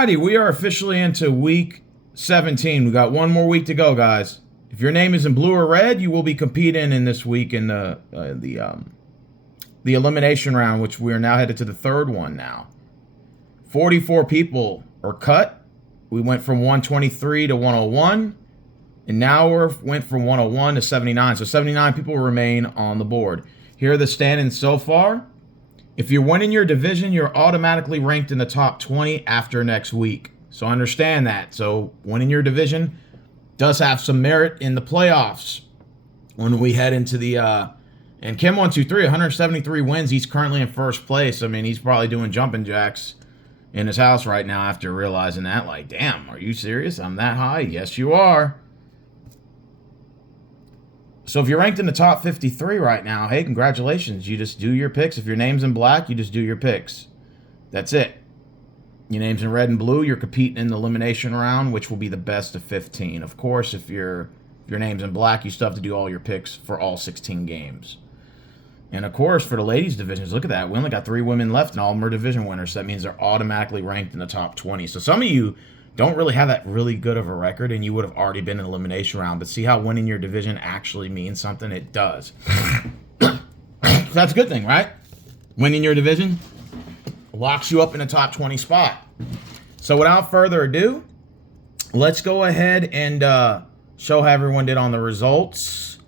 righty, we are officially into week 17. We got one more week to go, guys. If your name is in blue or red, you will be competing in this week in the elimination round, which we are now headed to the third one now. 44 people are cut. We went from 123 to 101, and now went from 101 to 79. So 79 people remain on the board. Here are the standings so far. If you're winning your division, you're automatically ranked in the top 20 after next week. So understand that. So winning your division does have some merit in the playoffs when we head into the and Kim123, 173 wins. He's currently in first place. I mean, he's probably doing jumping jacks in his house right now after realizing that. Like, damn, are you serious? I'm that high? Yes, you are. So if you're ranked in the top 53 right now, hey, congratulations. You just do your picks. If your name's in black, you just do your picks. That's it. Your name's in red and blue, you're competing in the elimination round, which will be the best of 15. Of course, if your name's in black, you still have to do all your picks for all 16 games. And of course, for the ladies' divisions, look at that. We only got 3 women left, and all of them are division winners. So that means they're automatically ranked in the top 20. So some of you don't really have that really good of a record, and you would have already been in the elimination round. But see how winning your division actually means something? It does. So that's a good thing, right? Winning your division locks you up in the top 20 spot. So without further ado, let's go ahead and show how everyone did on the results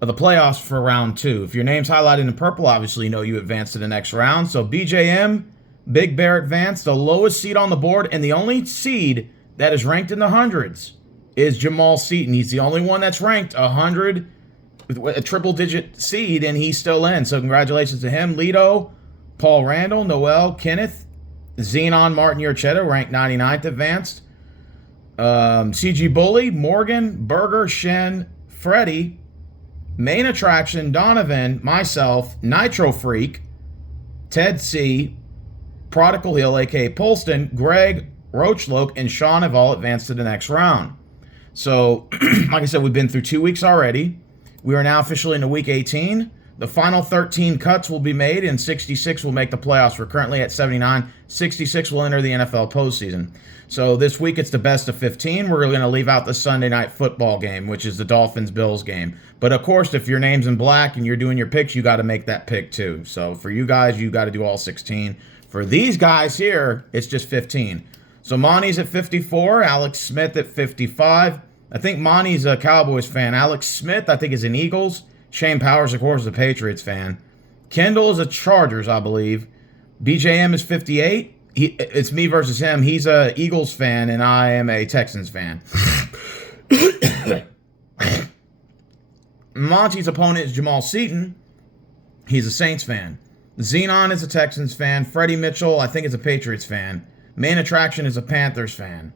of the playoffs for round 2. If your name's highlighted in purple, obviously you know you advanced to the next round. So BJM, Big Bear advanced, the lowest seed on the board, and the only seed that is ranked in the hundreds is Jamal Seaton. He's the only one that's ranked 100 with a triple-digit seed, and he's still in. So congratulations to him. Lido, Paul Randall, Noel, Kenneth, Xenon, Martin Urchetta, ranked 99th advanced. CG Bully, Morgan, Berger, Shen, Freddie, Main Attraction, Donovan, myself, Nitro Freak, Ted C., Prodigal Hill, a.k.a. Polston, Greg, Roachloke, and Sean have all advanced to the next round. So, like I said, we've been through 2 weeks already. We are now officially into week 18. The final 13 cuts will be made, and 66 will make the playoffs. We're currently at 79. 66 will enter the NFL postseason. So this week it's the best of 15. We're going to leave out the Sunday night football game, which is the Dolphins-Bills game. But, of course, if your name's in black and you're doing your picks, you got to make that pick too. So for you guys, you got to do all 16. For these guys here, it's just 15. So Monty's at 54, Alex Smith at 55. I think Monty's a Cowboys fan. Alex Smith, I think, is an Eagles. Shane Powers, of course, is a Patriots fan. Kendall is a Chargers, I believe. BJM is 58. It's me versus him. He's a Eagles fan, and I am a Texans fan. Monty's opponent is Jamal Seaton. He's a Saints fan. Xenon is a Texans fan. Freddie Mitchell, I think, is a Patriots fan. Main Attraction is a Panthers fan.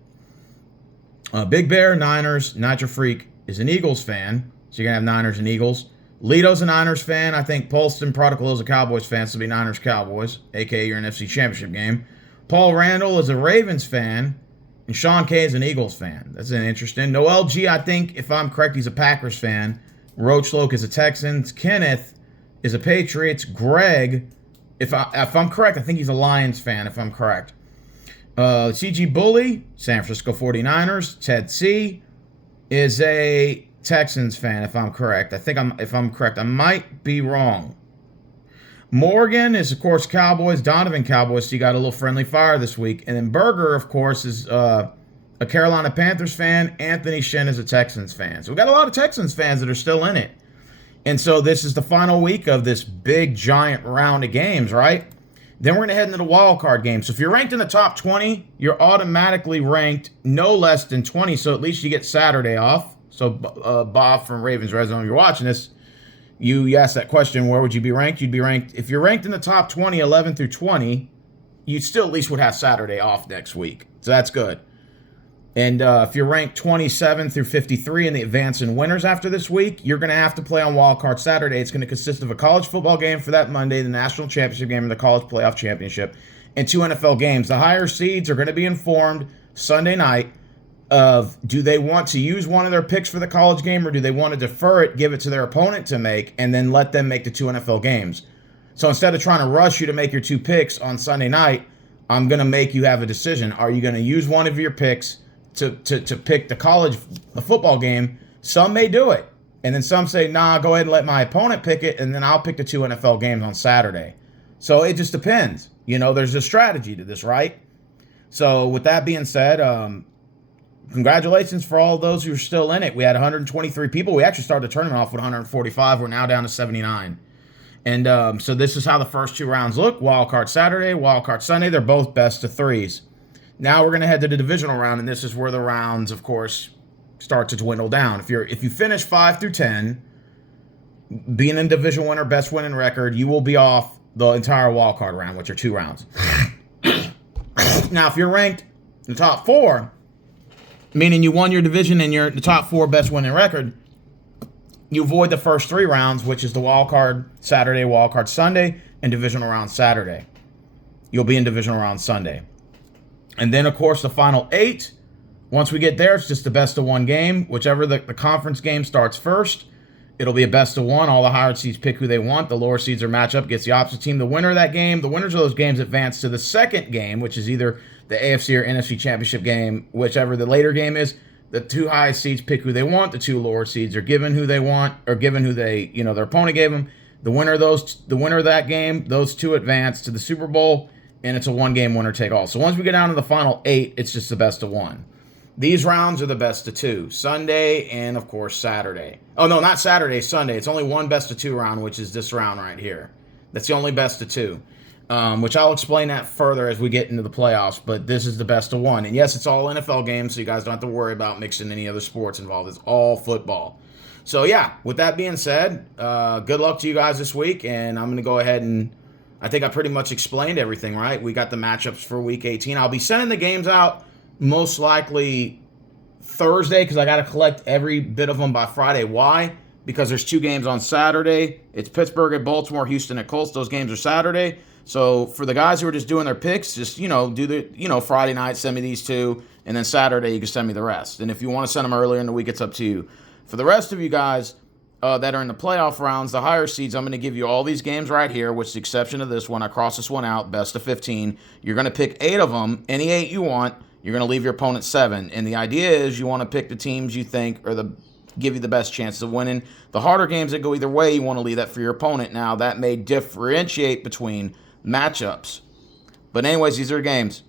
Big Bear, Niners. Nitro Freak is an Eagles fan. So you're going to have Niners and Eagles. Lito's a Niners fan. I think Polston Prodigal is a Cowboys fan, so it'll be Niners-Cowboys, a.k.a. your NFC Championship game. Paul Randall is a Ravens fan. And Sean K is an Eagles fan. That's interesting. Noel G, I think, if I'm correct, he's a Packers fan. Roachloke is a Texans. Kenneth is a Patriots. Greg, if I'm correct, I think he's a Lions fan, if I'm correct. CG Bully, San Francisco 49ers. Ted C is a Texans fan, if I'm correct. If I'm correct. I might be wrong. Morgan is, of course, Cowboys. Donovan Cowboys, so you got a little friendly fire this week. And then Berger, of course, is a Carolina Panthers fan. Anthony Shen is a Texans fan. So we got a lot of Texans fans that are still in it. And so this is the final week of this big, giant round of games, right? Then we're going to head into the wild card game. So if you're ranked in the top 20, you're automatically ranked no less than 20, so at least you get Saturday off. So Bob from Ravens Red Zone, if you're watching this, you asked that question, where would you be ranked? You'd be ranked, if you're ranked in the top 20, 11 through 20, you still at least would have Saturday off next week. So that's good. And if you're ranked 27 through 53 in the advance and winners after this week, you're going to have to play on Wild Card Saturday. It's going to consist of a college football game for that Monday, the National Championship game, and the College Playoff Championship, and 2 NFL games. The higher seeds are going to be informed Sunday night of, do they want to use one of their picks for the college game, or do they want to defer it, give it to their opponent to make, and then let them make the 2 NFL games. So instead of trying to rush you to make your 2 picks on Sunday night, I'm going to make you have a decision. Are you going to use one of your picks to pick the college football game? Some may do it. And then some say, nah, go ahead and let my opponent pick it, and then I'll pick the 2 NFL games on Saturday. So it just depends. There's a strategy to this, right? So with that being said, congratulations for all those who are still in it. We had 123 people. We actually started the tournament off with 145. We're now down to 79. And so this is how the first 2 rounds look. Wild card Saturday, wild card Sunday. They're both best of 3s. Now we're going to head to the divisional round, and this is where the rounds, of course, start to dwindle down. If you finish 5 through 10, being in division winner, best winning record, you will be off the entire wild card round, which are 2 rounds. Now, if you're ranked in the top 4, meaning you won your division and you're the top 4 best winning record, you avoid the first 3 rounds, which is the wild card Saturday, wild card Sunday, and divisional round Saturday. You'll be in divisional round Sunday. And then, of course, the final 8. Once we get there, it's just the best of 1 game. Whichever the conference game starts first, it'll be a best of 1. All the higher seeds pick who they want. The lower seeds are match up, gets the opposite team. The winner of that game, the winners of those games advance to the second game, which is either the AFC or NFC championship game, whichever the later game is. The 2 highest seeds pick who they want. The 2 lower seeds are given who they want, or given who their opponent gave them. The winner of that game, those 2 advance to the Super Bowl, and it's a 1-game winner take all. So once we get down to the final 8, it's just the best of 1. These rounds are the best of 2. Sunday and, of course, Saturday. Oh, no, not Saturday, Sunday. It's only 1 best of 2 round, which is this round right here. That's the only best of 2, which I'll explain that further as we get into the playoffs, but this is the best of 1. And, yes, it's all NFL games, so you guys don't have to worry about mixing any other sports involved. It's all football. So, yeah, with that being said, good luck to you guys this week, and I'm going to go ahead and I think I pretty much explained everything, right? We got the matchups for Week 18. I'll be sending the games out most likely Thursday because I got to collect every bit of them by Friday. Why? Because there's 2 games on Saturday. It's Pittsburgh at Baltimore, Houston at Colts. Those games are Saturday. So for the guys who are just doing their picks, just, do the, Friday night, send me these 2, and then Saturday you can send me the rest. And if you want to send them earlier in the week, it's up to you. For the rest of you guys that are in the playoff rounds, the higher seeds, I'm going to give you all these games right here, with the exception of this one. I cross this one out, best of 15. You're going to pick 8 of them, any 8 you want. You're going to leave your opponent 7. And the idea is you want to pick the teams you think are give you the best chances of winning. The harder games that go either way, you want to leave that for your opponent. Now, that may differentiate between matchups. But anyways, these are games.